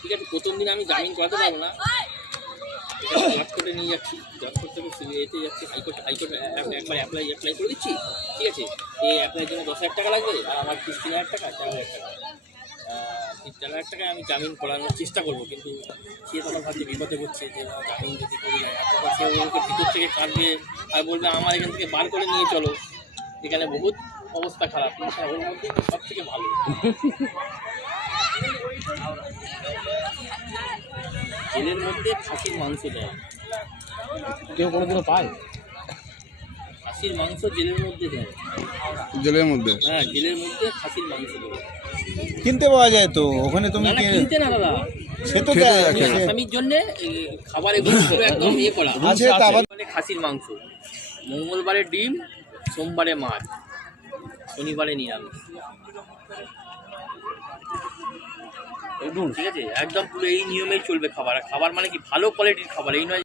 ঠিক আছে, প্রথম দিন আমি জামিন করাতে পারব না। এটা জজ কোর্টে নিয়ে যাচ্ছি, জজ কোর্ট থেকে এতে যাচ্ছি, হাইকোর্ট হাইকোর্ট একবার অ্যাপ্লাই অ্যাপ্লাই করে দিচ্ছি, ঠিক আছে? এই অ্যাপ্লাইয়ের জন্য দশ হাজার টাকা লাগবে আর আমার ফিস তিন হাজার টাকা, চার হাজার টাকা। চার হাজার টাকায় আমি জামিন করানোর চেষ্টা করব, কিন্তু সে তখন ভাবছে বিপদে করছে যে জামিন যদি করি তখন সে ওকে ভিতর থেকে কাঁদবে আর বলবে, আমার এখান থেকে বার করে নিয়ে চলো। এখানে বহুত অবস্থা খারাপ ওর মধ্যেই সব থেকে ভালো। জেলের মধ্যে খাসির মাংস দেয়। কেউ কোনোদিনও পায়? খাসির মাংস জেলের মধ্যে দেয়। জেলের মধ্যে? হ্যাঁ জেলের মধ্যে খাসির মাংস দেবে কিনতে পাওয়া যায় তো ওখানে তুমি না না কিনতে না দাদা। সে তো খেতে দেয়, দেখে। আসামির জন্য খাবারে গুলো একদম ইয়ে করা। আছে তা আবার মানে খাসির মাংস। মঙ্গলবারে ডিম সোমবারে মাছ। শনিবারে নিরামিষ। ঠিক আছে? একদম পুরো এই নিয়মেই চলবে খাবার। আর খাবার মানে কি? ভালো কোয়ালিটির খাবার, এই নয়